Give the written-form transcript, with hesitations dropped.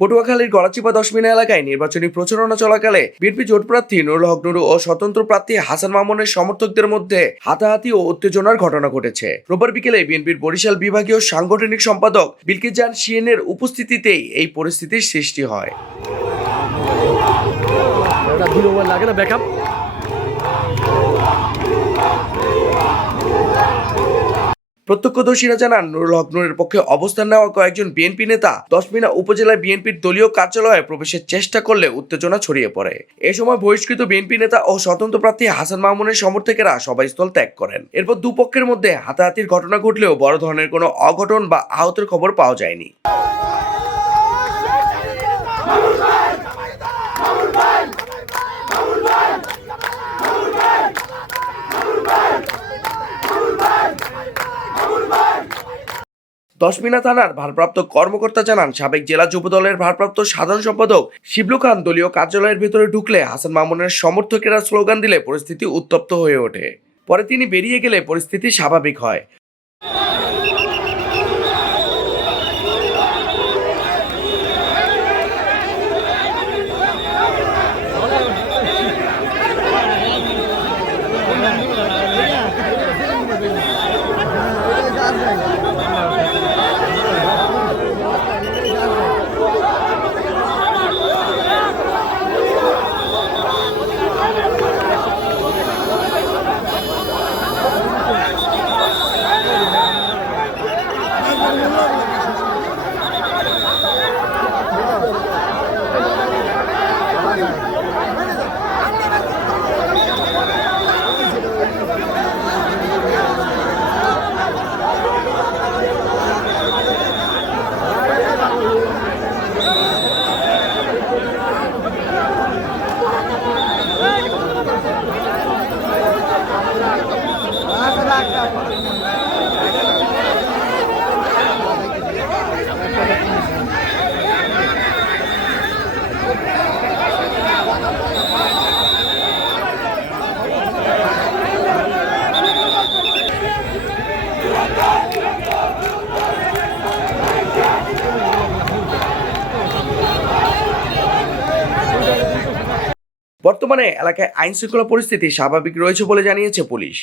পটুয়াখালীর গলাচিপা 10 মিনা এলাকায় নির্বাচনী প্রচারণা চলাকালে বিএনপি জোট প্রার্থী নুরুল হক নুরু ও স্বতন্ত্র প্রার্থী হাসান মামুনের সমর্থকদের মধ্যে হাতাহাতি ও উত্তেজনার ঘটনা ঘটেছে। রোববার বিকেলে বিএনপির বরিশাল বিভাগীয় সাংগঠনিক সম্পাদক বিলকিস জাহান শিয়েনের উপস্থিতিতেই এই পরিস্থিতির সৃষ্টি হয়। প্রত্যক্ষদর্শীরা জানান, নুরুল হক নুরের পক্ষে অবস্থান নেওয়া কয়েকজন বিএনপি নেতা 10 মিনা উপজেলায় বিএনপির দলীয় কার্যালয়ে প্রবেশের চেষ্টা করলে উত্তেজনা ছড়িয়ে পড়ে। এ সময় বহিষ্কৃত বিএনপি নেতা ও স্বতন্ত্র প্রার্থী হাসান মামুনের সমর্থকেরা সভাস্থল ত্যাগ করেন। এরপর দুপক্ষের মধ্যে হাতাহাতির ঘটনা ঘটলেও বড় ধরনের কোনো অঘটন বা আহতের খবর পাওয়া যায়নি। দশমিনা থানার ভারপ্রাপ্ত কর্মকর্তা জানান, সাবেক জেলা যুবদলের ভারপ্রাপ্ত সাধারণ সম্পাদক শিবলু খান দলীয় কার্যালয়ের ভেতরে ঢুকলে হাসান মামুনের সমর্থকেরা স্লোগান দিলে পরিস্থিতি উত্তপ্ত হয়ে ওঠে। পরে তিনি বেরিয়ে গেলে পরিস্থিতি স্বাভাবিক হয়। বর্তমানে এলাকায় আইন শৃঙ্খলা পরিস্থিতি স্বাভাবিক রয়েছে বলে জানিয়েছে পুলিশ।